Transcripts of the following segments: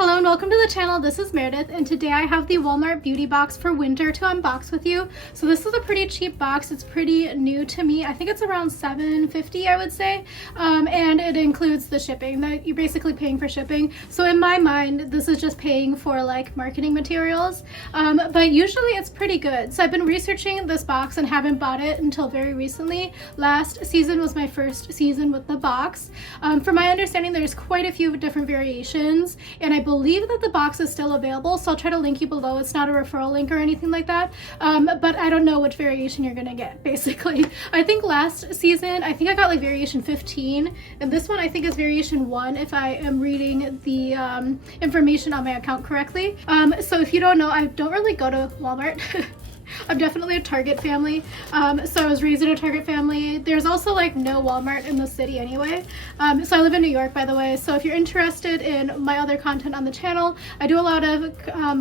Hello and welcome to the channel. This is Meredith, and today I have the Walmart beauty box for winter to unbox with you. So this is a pretty cheap box. It's pretty new to me. I think it's around $7.50, I would say, and it includes the shipping. That you're basically paying for shipping. So in my mind, this is just paying for like marketing materials, but usually it's pretty good. So I've been researching this box and haven't bought it until very recently. Last season was my first season with the box. From my understanding, there's quite a few different variations, and I believe that the box is still available, so I'll try to link you below. It's not a referral link or anything like that, but I don't know which variation you're gonna get, basically. I think last season, I think I got like variation 15, and this one I think is variation 1 if I am reading the information on my account correctly. So if you don't know, I don't really go to Walmart. I'm definitely a Target family, so I was raised in a Target family. There's also like no Walmart in the city anyway. So I live in New York, by the way, so if you're interested in my other content on the channel, I do a lot of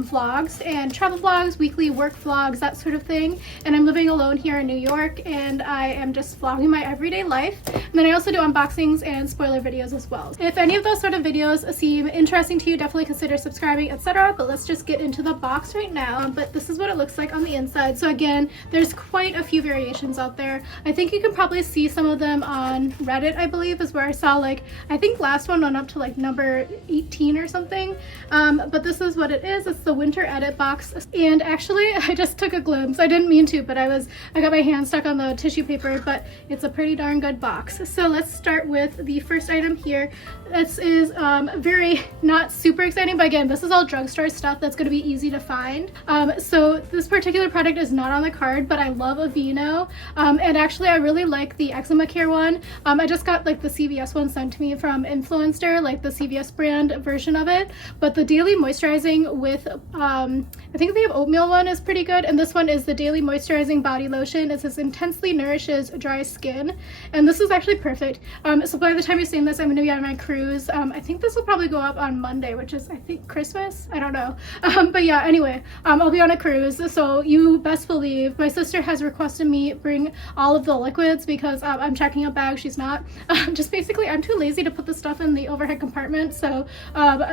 vlogs and travel vlogs, weekly work vlogs, that sort of thing, and I'm living alone here in New York, and I am just vlogging my everyday life. And then I also do unboxings and spoiler videos as well. If any of those sort of videos seem interesting to you, definitely consider subscribing, etc. But let's just get into the box right now. But this is what it looks like on the inside. So again, there's quite a few variations out there. I think you can probably see some of them on Reddit, I believe, is where I saw, like, I think last one went up to like number 18 or something. But this is what it is. It's the winter edit box. And actually, I just took a glimpse. I didn't mean to, but I got my hand stuck on the tissue paper, but it's a pretty darn good box. So let's start with the first item here. This is very not super exciting, but again, this is all drugstore stuff that's going to be easy to find. So this particular product is not on the card, but I love Aveeno, and actually I really like the eczema care one. I just got like the CVS one sent to me from Influencer, like the CVS brand version of it, but the daily moisturizing with I think the oatmeal one is pretty good, and this one is the daily moisturizing body lotion. It says intensely nourishes dry skin, and this is actually perfect. So by the time you're seeing this, I'm going to be on my cruise. I think this will probably go up on Monday, which is I think Christmas, I don't know, but yeah, anyway, I'll be on a cruise, so you best believe my sister has requested me bring all of the liquids because I'm checking a bag, she's not. Just basically I'm too lazy to put the stuff in the overhead compartment, so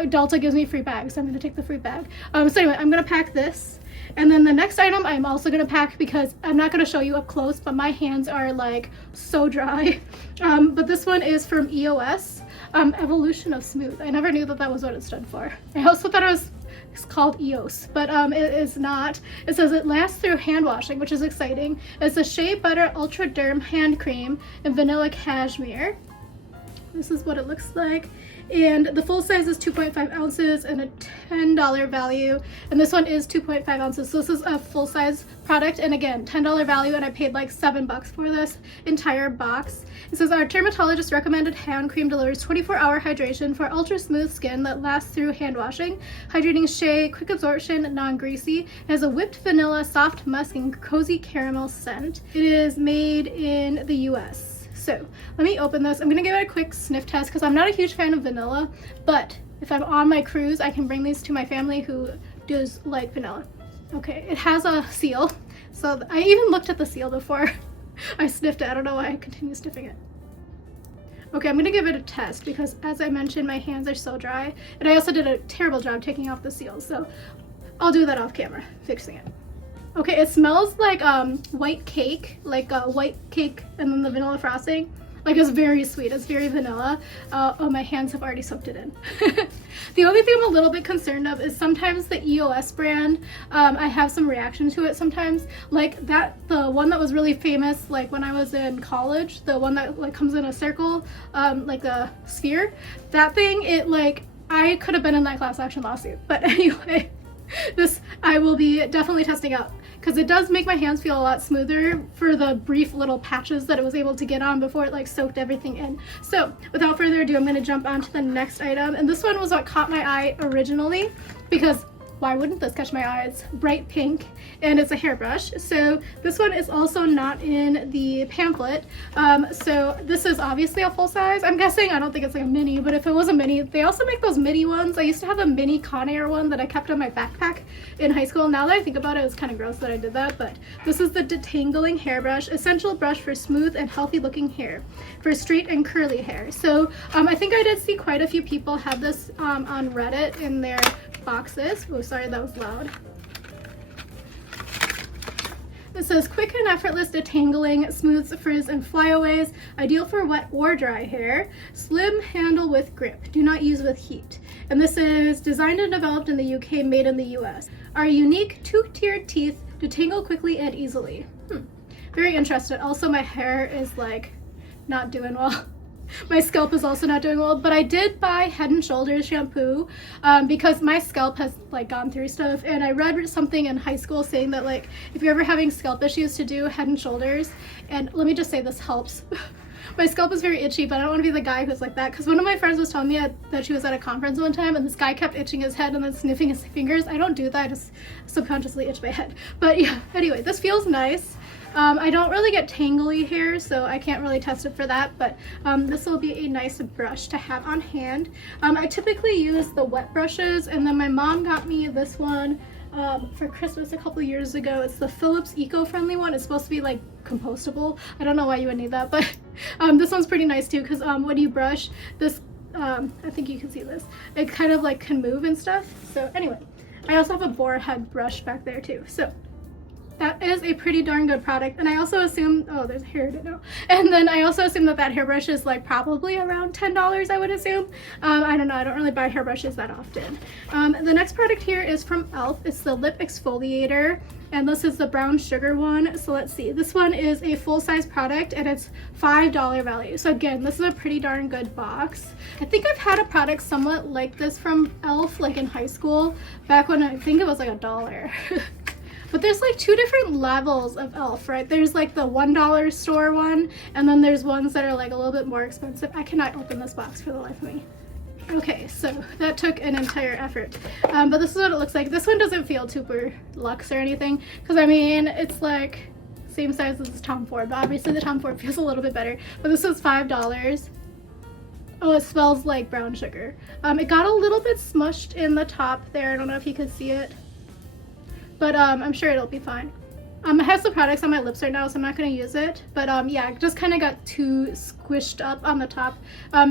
Delta gives me free bags, so I'm going to take the free bag. So anyway, I'm going to pack this, and then the next item I'm also going to pack because I'm not going to show you up close, but my hands are like so dry. But this one is from EOS, Evolution of Smooth. I never knew that that was what it stood for. I also thought it's called EOS, but it is not. It says it lasts through hand washing, which is exciting. It's a Shea Butter Ultra Derm hand cream in vanilla cashmere. This is what it looks like, and the full size is 2.5 ounces and a $10 value, and this one is 2.5 ounces, so this is a full size product, and again, $10 value, and I paid like $7 for this entire box. It says our dermatologist recommended hand cream delivers 24-hour hydration for ultra smooth skin that lasts through hand washing, hydrating shea, quick absorption, non-greasy. It has a whipped vanilla, soft musk, and cozy caramel scent. It is made in the US. So let me open this. I'm gonna give it a quick sniff test because I'm not a huge fan of vanilla, but if I'm on my cruise, I can bring these to my family who does like vanilla. Okay, it has a seal, so I even looked at the seal before I sniffed it. I don't know why I continue sniffing it. Okay, I'm gonna give it a test because, as I mentioned, my hands are so dry, and I also did a terrible job taking off the seals, so I'll do that off camera, fixing it. Okay, it smells like white cake, like white cake and then the vanilla frosting. Like, it's very sweet, it's very vanilla. Oh, my hands have already soaked it in. The only thing I'm a little bit concerned of is sometimes the EOS brand, I have some reaction to it sometimes. Like the one that was really famous, like when I was in college, the one that like comes in a circle, like a sphere, that thing, it like, I could have been in that class action lawsuit. But anyway, this I will be definitely testing out because it does make my hands feel a lot smoother for the brief little patches that it was able to get on before it like soaked everything in. So without further ado, I'm going to jump on to the next item, and this one was what caught my eye originally because why wouldn't this catch my eye? It's bright pink and it's a hairbrush. So this one is also not in the pamphlet. So this is obviously a full size, I'm guessing. I don't think it's like a mini, but if it was a mini, they also make those mini ones. I used to have a mini Conair one that I kept on my backpack in high school. Now that I think about it, it's kind of gross that I did that, but this is the detangling hairbrush, essential brush for smooth and healthy looking hair, for straight and curly hair. So I think I did see quite a few people have this on Reddit in their boxes. Oh, sorry, that was loud. It says quick and effortless detangling, smooths frizz and flyaways, ideal for wet or dry hair, slim handle with grip, do not use with heat. And this is designed and developed in the UK, made in the US. Our unique two-tiered teeth detangle quickly and easily. Very interested. Also, my hair is like not doing well. My scalp is also not doing well, but I did buy Head and Shoulders shampoo because my scalp has like gone through stuff, and I read something in high school saying that like if you're ever having scalp issues to do Head and Shoulders, and let me just say this helps. My scalp is very itchy, but I don't want to be the guy who's like that, because one of my friends was telling me that she was at a conference one time and this guy kept itching his head and then sniffing his fingers. I don't do that, I just subconsciously itch my head. But yeah, anyway, this feels nice. I don't really get tangly hair, so I can't really test it for that, but this will be a nice brush to have on hand. I typically use the wet brushes, and then my mom got me this one for Christmas a couple years ago. It's the Philips eco-friendly one. It's supposed to be like compostable. I don't know why you would need that, but this one's pretty nice too, because when you brush this, I think you can see this, it kind of like can move and stuff. So anyway, I also have a boar head brush back there too. So that is a pretty darn good product. And I also assume, oh, there's hair to know. And then I also assume that that hairbrush is like probably around $10, I would assume. I don't know, I don't really buy hairbrushes that often. The next product here is from e.l.f. It's the lip exfoliator, and this is the brown sugar one. So let's see, this one is a full-size product and it's $5 value. So again, this is a pretty darn good box. I think I've had a product somewhat like this from e.l.f. like in high school, back when I think it was like $1. But there's like two different levels of e.l.f., right? There's like the $1 store one, and then there's ones that are like a little bit more expensive. I cannot open this box for the life of me. Okay, so that took an entire effort. But this is what it looks like. This one doesn't feel super luxe or anything, because I mean, it's like same size as this Tom Ford, but obviously the Tom Ford feels a little bit better. But this is $5. Oh, it smells like brown sugar. It got a little bit smushed in the top there. I don't know if you could see it, but I'm sure it'll be fine. I have some products on my lips right now, so I'm not going to use it, but yeah, it just kind of got too squished up on the top,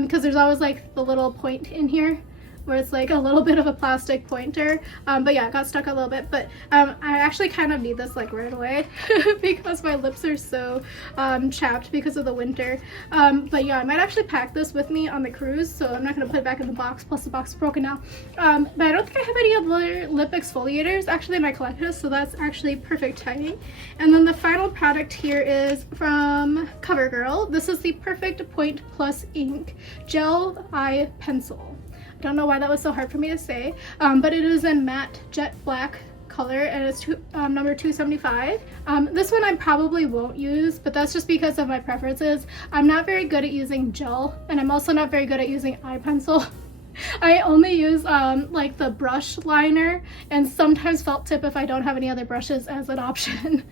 because there's always like the little point in here where it's like a little bit of a plastic pointer, but yeah, it got stuck a little bit. But I actually kind of need this like right away because my lips are so chapped because of the winter. But yeah, I might actually pack this with me on the cruise, so I'm not going to put it back in the box, plus the box is broken now. But I don't think I have any other lip exfoliators actually in my collection, so that's actually perfect timing. And then the final product here is from CoverGirl. This is the Perfect Point Plus Ink Gel Eye Pencil. I don't know why that was so hard for me to say, but it is a matte jet black color, and it's number 275. This one I probably won't use, but that's just because of my preferences. I'm not very good at using gel, and I'm also not very good at using eye pencil. I only use like the brush liner and sometimes felt tip if I don't have any other brushes as an option.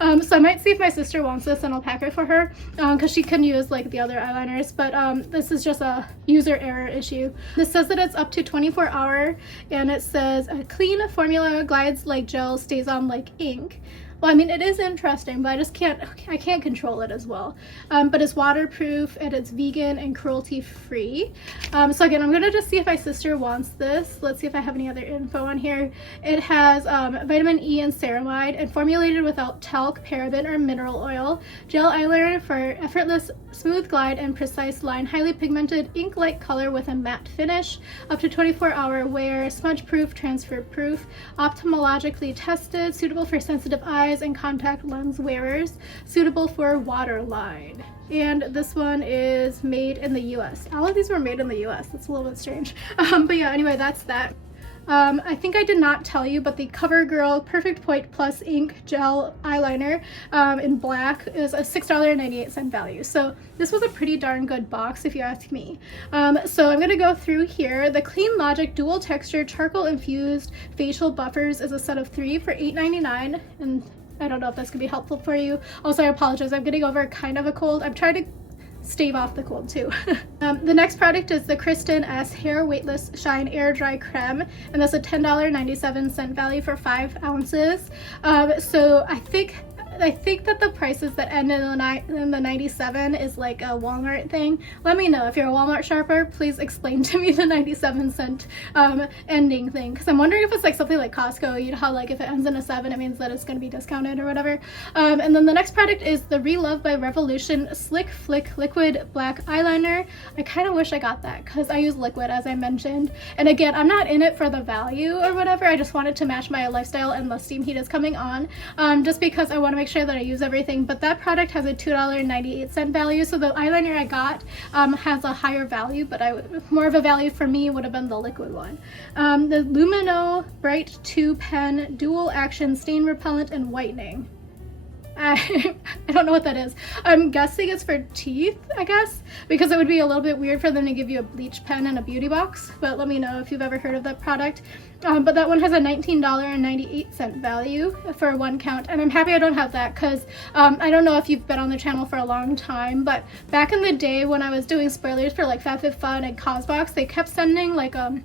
So I might see if my sister wants this and I'll pack it for her, because she can use like the other eyeliners, but this is just a user error issue. This says that it's up to 24-hour, and it says a clean formula, glides like gel, stays on like ink. Well, I mean, it is interesting, but I can't control it as well. But it's waterproof and it's vegan and cruelty free. So again, I'm gonna just see if my sister wants this. Let's see if I have any other info on here. It has vitamin E and ceramide, and formulated without talc, paraben, or mineral oil. Gel eyeliner for effortless smooth glide and precise line. Highly pigmented ink-like color with a matte finish. Up to 24-hour wear. Smudge proof, transfer proof. Ophthalmologically tested. Suitable for sensitive eyes and contact lens wearers, suitable for waterline. And this one is made in the US. All of these were made in the US. That's a little bit strange. But yeah, anyway, that's that. I think I did not tell you, but the CoverGirl Perfect Point Plus Ink Gel Eyeliner in black is a $6.98 value. So this was a pretty darn good box if you ask me. So I'm going to go through here. The Clean Logic Dual Texture Charcoal Infused Facial Buffers is a set of 3 for $8.99, and I don't know if that's going to be helpful for you. Also, I apologize. I'm getting over kind of a cold. I'm trying to stave off the cold too. The next product is the Kristen S Hair Weightless Shine Air Dry Creme, and that's a $10.97 value for 5 ounces. So I think that the prices that end in the 97 is like a Walmart thing. Let me know if you're a Walmart shopper. Please explain to me the 97-cent ending thing, because I'm wondering if it's like something like Costco. You know how like if it ends in a 7, it means that it's going to be discounted or whatever. And then the next product is the Relove by Revolution Slick Flick Liquid Black Eyeliner. I kind of wish I got that because I use liquid, as I mentioned. And again, I'm not in it for the value or whatever. I just wanted to match my lifestyle and the steam heat is coming on, just because I want to make sure that I use everything. But that product has a $2.98 value, so the eyeliner I got has a higher value, but more of a value for me would have been the liquid one. The Lumino Bright 2 Pen Dual Action Stain Repellent and Whitening. I don't know what that is. I'm guessing it's for teeth, I guess, because it would be a little bit weird for them to give you a bleach pen in a beauty box, but let me know if you've ever heard of that product. But that one has a $19.98 value for 1 count, and I'm happy I don't have that because I don't know if you've been on the channel for a long time, but back in the day when I was doing spoilers for like FabFitFun and Cosbox, they kept sending like it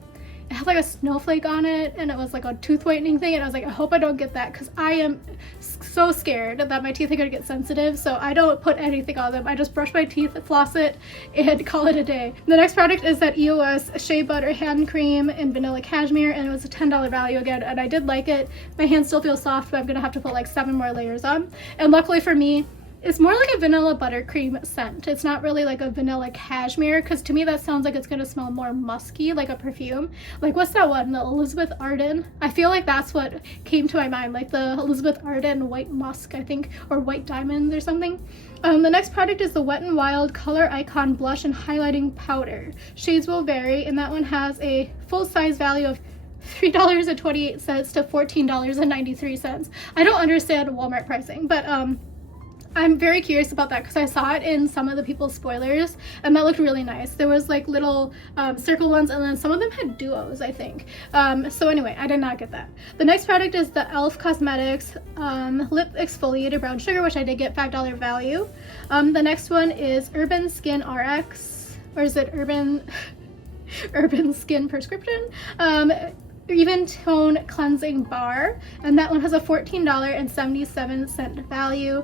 had like a snowflake on it, and it was like a tooth whitening thing, and I was like, I hope I don't get that because I am so scared that my teeth are gonna get sensitive, so I don't put anything on them. I just brush my teeth, floss it, and call it a day. The next product is that EOS Shea Butter Hand Cream in Vanilla Cashmere, and it was a $10 value again, and I did like it. My hands still feel soft, but I'm gonna have to put like 7 more layers on, and luckily for me, it's more like a vanilla buttercream scent. It's not really like a vanilla cashmere, because to me that sounds like it's gonna smell more musky, like a perfume. Like what's that one, the Elizabeth Arden? I feel like that's what came to my mind, like the Elizabeth Arden White Musk, I think, or White Diamonds or something. The next product is the Wet n Wild Color Icon Blush and Highlighting Powder. Shades will vary, and that one has a full size value of $3.28 to $14.93. I don't understand Walmart pricing, but I'm very curious about that because I saw it in some of the people's spoilers, and that looked really nice. There was like little circle ones, and then some of them had duos, I think. So anyway, I did not get that. The next product is the e.l.f. Cosmetics Lip Exfoliator Brown Sugar, which I did get $5 value. The next one is Urban Skin RX, or is it Urban Skin Prescription? Even Tone Cleansing Bar, and that one has a $14.77 value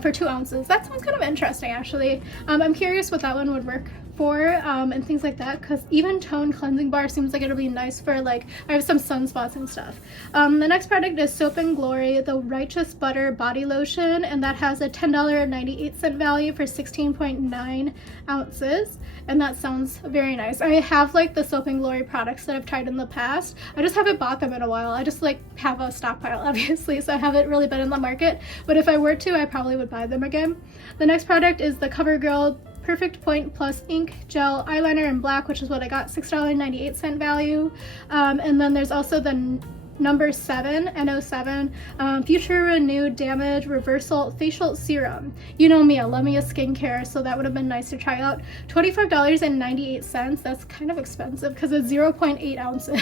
for 2 ounces. That sounds kind of interesting, actually. I'm curious what that one would work for and things like that, because Even Tone Cleansing Bar seems like it'll be nice for like, I have some sunspots and stuff. The next product is Soap and Glory, the Righteous Butter Body Lotion, and that has a $10.98 value for 16.9 ounces, and that sounds very nice. I have like the Soap and Glory products that I've tried in the past. I just haven't bought them in a while. I just like have a stockpile, obviously, so I haven't really been in the market, but if I were to, I probably would buy them again. The next product is the CoverGirl Perfect Point Plus Ink Gel Eyeliner in black, which is what I got, $6.98 value. And then there's also the number 7, NO7, Future Renew Damage Reversal Facial Serum. You know me, I love me a skincare, so that would have been nice to try out. $25.98, that's kind of expensive because it's 0.8 ounces.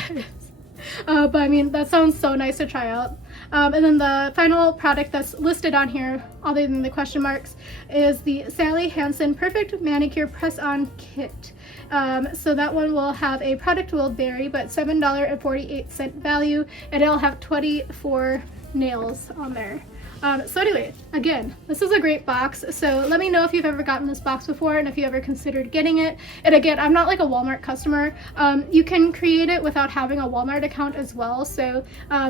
But I mean, that sounds so nice to try out. And then the final product that's listed on here, other than the question marks, is the Sally Hansen Perfect Manicure Press-On Kit. So that one will have a product will vary, but $7.48 value, and it'll have 24 nails on there. So anyway, again, this is a great box, so let me know if you've ever gotten this box before and if you ever considered getting it. And again, I'm not like a Walmart customer. You can create it without having a Walmart account as well, so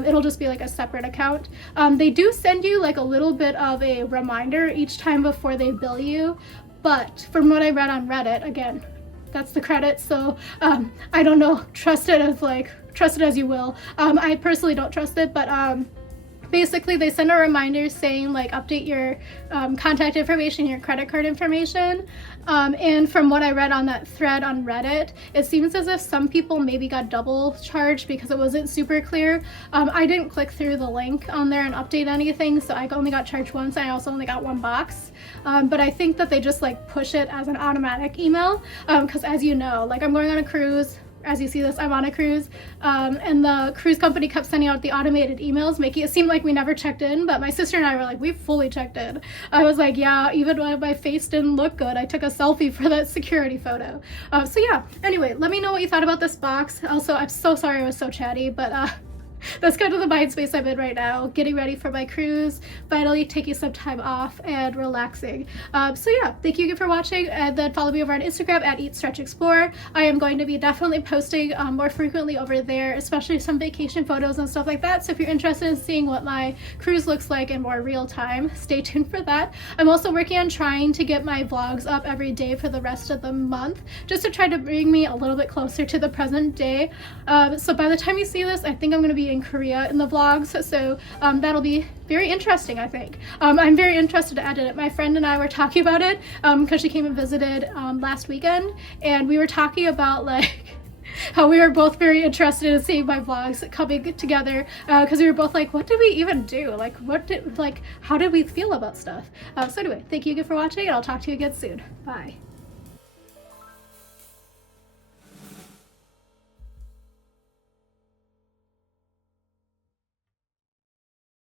it'll just be like a separate account. They do send you like a little bit of a reminder each time before they bill you, but from what I read on Reddit, again, that's the credit, so I don't know, trust it as you will. I personally don't trust it, but basically they send a reminder saying like update your contact information, your credit card information. And from what I read on that thread on Reddit, it seems as if some people maybe got double charged because it wasn't super clear. I didn't click through the link on there and update anything, so I only got charged once. I also only got one box. But I think that they just like push it as an automatic email, because as you know, like I'm going on a cruise. As you see this, I'm on a cruise, and the cruise company kept sending out the automated emails, making it seem like we never checked in, but my sister and I were like, we fully checked in. I was like, yeah, even when my face didn't look good, I took a selfie for that security photo. So yeah, anyway, let me know what you thought about this box. Also, I'm so sorry I was so chatty, but that's kind of the mind space I'm in right now, getting ready for my cruise, finally taking some time off and relaxing. So yeah, thank you again for watching, and then follow me over on Instagram at Eat Stretch Explore. I am going to be definitely posting more frequently over there, especially some vacation photos and stuff like that. So if you're interested in seeing what my cruise looks like in more real time, stay tuned for that. I'm also working on trying to get my vlogs up every day for the rest of the month, just to try to bring me a little bit closer to the present day. So by the time you see this, I think I'm going to be in Korea in the vlogs, so that'll be very interesting, I think. I'm very interested to edit it. My friend and I were talking about it because she came and visited last weekend, and we were talking about like how we were both very interested in seeing my vlogs coming together, because we were both like, what did we even do? Like, how did we feel about stuff? So anyway, thank you again for watching, and I'll talk to you again soon. Bye.